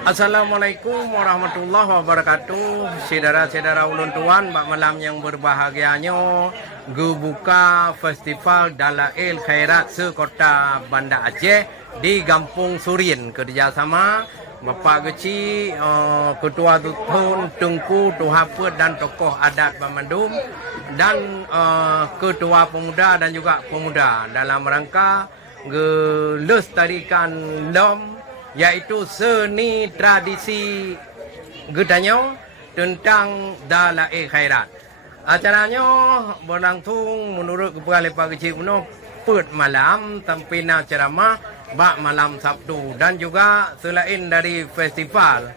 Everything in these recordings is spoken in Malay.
Assalamualaikum warahmatullahi wabarakatuh. Saudara-saudara ulun tuan, malam yang berbahagianya gebuka Festival Dalail Khairat sekota Banda Aceh di Kampung Surin, kerjasama Bapak Geci, Ketua Dusun Tengku Tuhaput dan tokoh adat Bamandum dan Ketua Pemuda dan juga pemuda dalam rangka melestarikan lom, yaitu seni tradisi Gedanyo tentang Dalail Khairat. Acaranya berlangsung menurut Kepala Pak Kecil Kuno pada malam tampina ceramah bak malam Sabtu, dan juga selain dari festival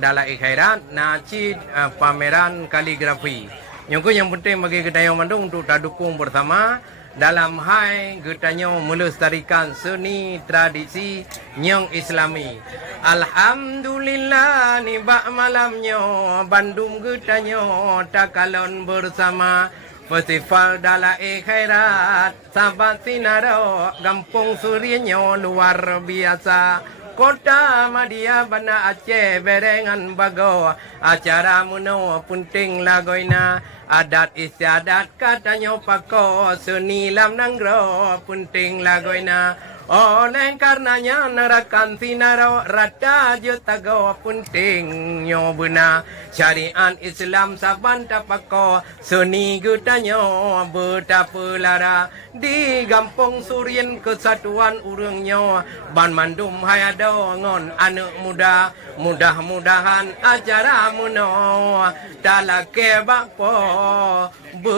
Dalail Khairat nacid pameran kaligrafi. Yang penting bagi Gedanyo Bandung untuk dukung bersama dalam hal Gedanyo melestarikan seni tradisi yang Islami. Alhamdulillah ni bak malamnya Bandung Gedanyo takalon bersama Festival Dalail Khairat sahabat sinaro Kampung Surinyo luar biasa. Kota Madia Banda Aceh berengan bago acara muno penting lagoina adat istiadat katanya pako seni lam nanggro penting lagoina. Oleh karenanya nerakan sinaro rata jutago penting nyobuna syariat Islam saban tapako seni Gedanyo betapa lara di Kampung Surin kesatuan urangnya ban mandum hayado ngon anak muda. Mudah-mudahan acara muno talake bakpo be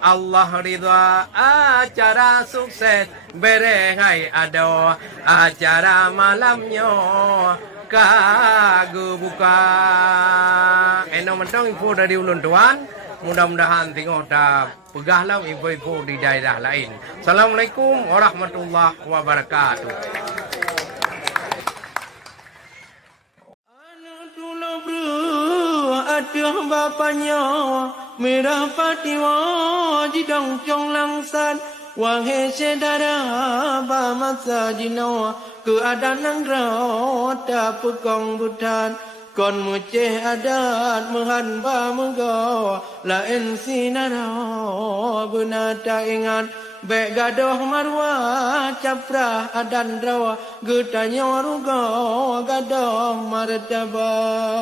Allah ridha acara sukses berengai ado acara malamnya kagu buka eno mentong info dari ulun tuan. Mudah-mudahan tengok dah pegahlah info-info di daerah lain. Assalamualaikum warahmatullahi wabarakatuh. Aduh bapaknya merah patiwa jidong cong langsan wahai saudara bamasa jino keadaan nanggro tak pekong butan kon muceh adat menghanba menggo lain sinaro benata ingat bek gadoh marwah caprah adan rawa Gedanyo rugo gadoh martabat.